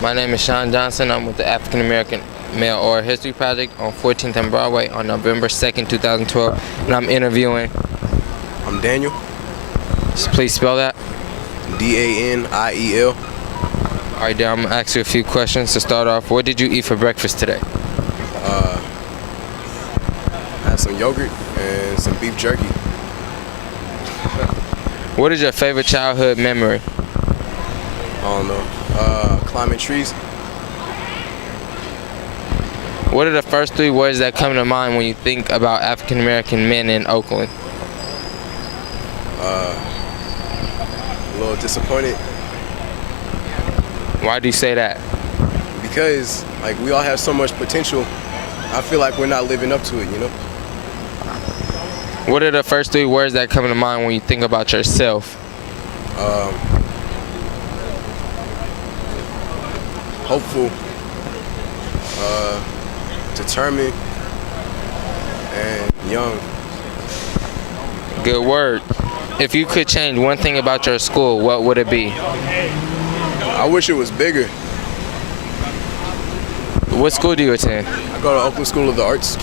My name is Sean Johnson. I'm with the African American Male Oral History Project on 14th and Broadway on November 2nd, 2012, and I'm interviewing. I'm Daniel. Please spell that. Daniel. All right, Dan, I'm gonna ask you a few questions to start off. What did you eat for breakfast today? I had some yogurt and some beef jerky. What is your favorite childhood memory? I don't know. Climbing trees. What are the first three words that come to mind when you think about African American men in Oakland? A little disappointed Why do you say that? because we all have so much potential. I feel like we're not living up to it, What are the first three words that come to mind when you think about yourself? Hopeful, determined, and young. Good word. If you could change one thing about your school, what would it be? I wish it was bigger. What school do you attend? I go to Oakland School of the Arts.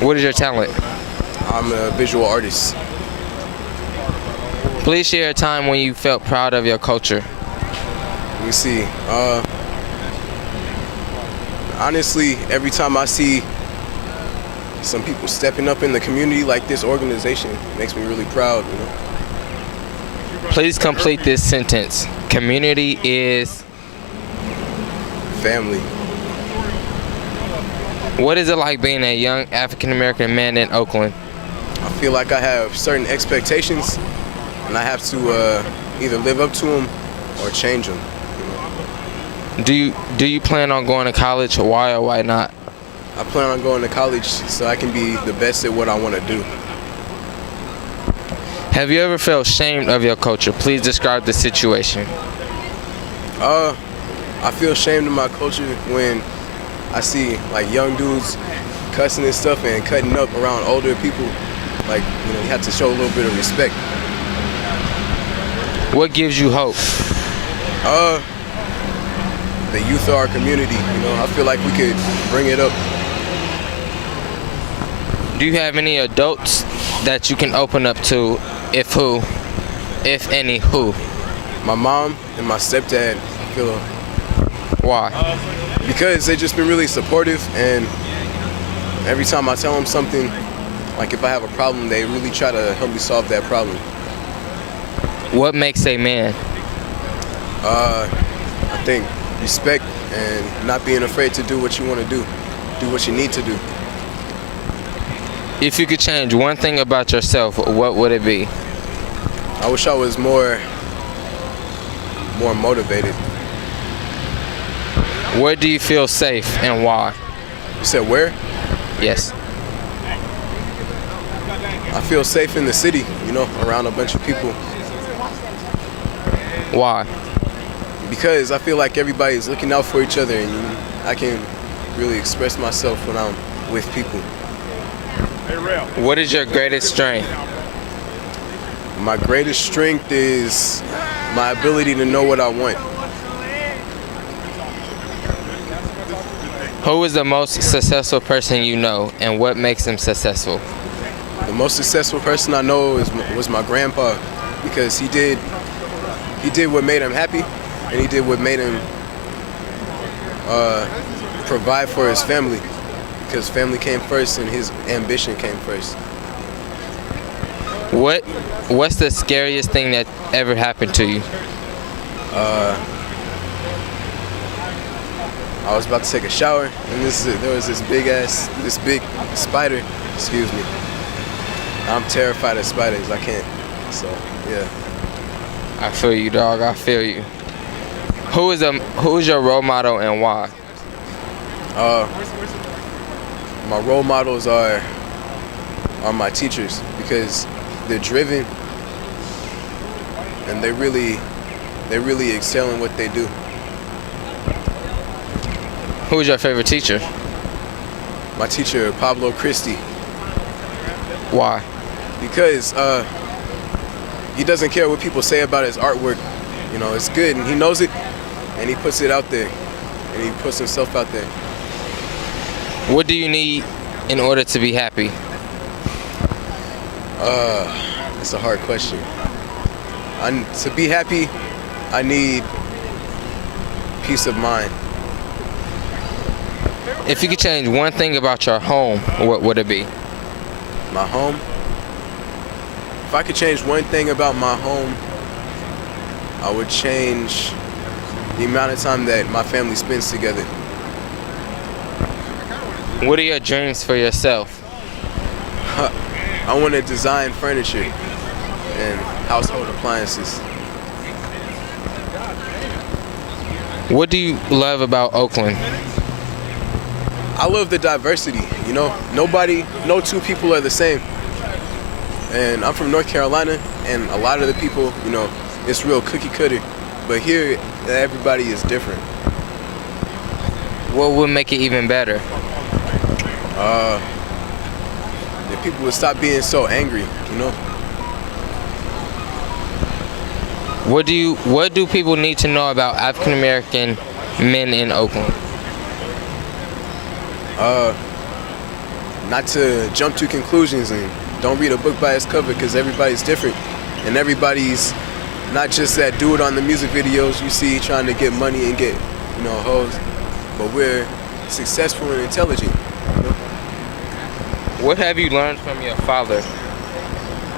What is your talent? I'm a visual artist. Please share a time when you felt proud of your culture. Let me see. Honestly, every time I see some people stepping up in the community like this organization, it makes me really proud. Please complete this sentence. Community is... Family. What is it like being a young African American man in Oakland? I feel like I have certain expectations, and I have to either live up to them or change them. Do you plan on going to college? Why or why not? I plan on going to college so I can be the best at what I want to do. Have you ever felt ashamed of your culture? Please describe the situation. I feel ashamed of my culture when I see young dudes cussing and stuff and cutting up around older people. You have to show a little bit of respect. What gives you hope? The youth of our community, I feel like we could bring it up. Do you have any adults that you can open up to? If who? If any, who? My mom and my stepdad, I feel. Why? Because they've just been really supportive, and every time I tell them something, if I have a problem, they really try to help me solve that problem. What makes a man? I think respect and not being afraid to do what you want to do what you need to do. If you could change one thing about yourself, what would it be? I wish I was more motivated. Where do you feel safe and why? You said where? Yes. I feel safe in the city, around a bunch of people. Why? Because I feel like everybody's looking out for each other, and I can really express myself when I'm with people. What is your greatest strength? My greatest strength is my ability to know what I want. Who is the most successful person you know, and what makes him successful? The most successful person I know was my grandpa, because he did what made him happy, and he did what made him provide for his family, because family came first and his ambition came first. What's the scariest thing that ever happened to you? I was about to take a shower, and there was this big spider. Excuse me. I'm terrified of spiders. I can't. So yeah. I feel you, dog. I feel you. Who is your role model and why? My role models are my teachers, because they're driven and they really excel in what they do. Who is your favorite teacher? My teacher, Pablo Christie. Why? Because he doesn't care what people say about his artwork. It's good, and he knows it, and he puts it out there, and he puts himself out there. What do you need in order to be happy? That's a hard question. To be happy, I need peace of mind. If you could change one thing about your home, what would it be? My home? If I could change one thing about my home, I would change the amount of time that my family spends together. What are your dreams for yourself? I want to design furniture and household appliances. What do you love about Oakland? I love the diversity, you know. No two people are the same. And I'm from North Carolina, and a lot of the people, you know, it's real cookie cutter. But here, everybody is different. What would make it even better? If people would stop being so angry, you know. What do people need to know about African American men in Oakland? Not to jump to conclusions and don't read a book by its cover, because everybody's different, and everybody's not just that dude on the music videos you see trying to get money and get, you know, hoes, but we're successful and intelligent. You know? What have you learned from your father?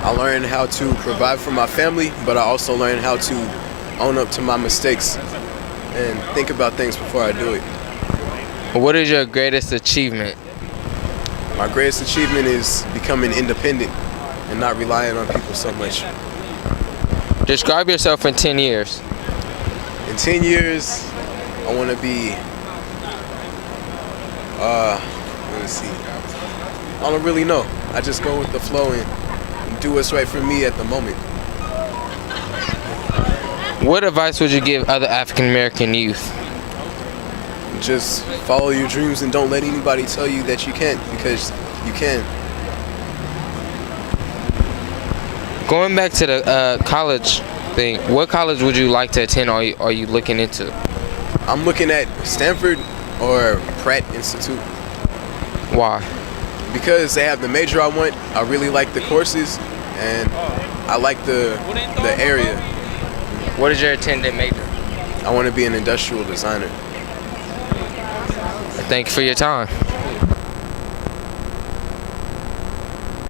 I learned how to provide for my family, but I also learned how to own up to my mistakes and think about things before I do it. What is your greatest achievement? My greatest achievement is becoming independent and not relying on people so much. Describe yourself in 10 years. In 10 years, I want to be, let me see. I don't really know. I just go with the flow and do what's right for me at the moment. What advice would you give other African American youth? Just follow your dreams and don't let anybody tell you that you can't, because you can. Going back to the college thing, what college would you like to attend, or are you looking into? I'm looking at Stanford or Pratt Institute. Why? Because they have the major I want. I really like the courses, and I like the area. What is your intended major? I want to be an industrial designer. Thank you for your time.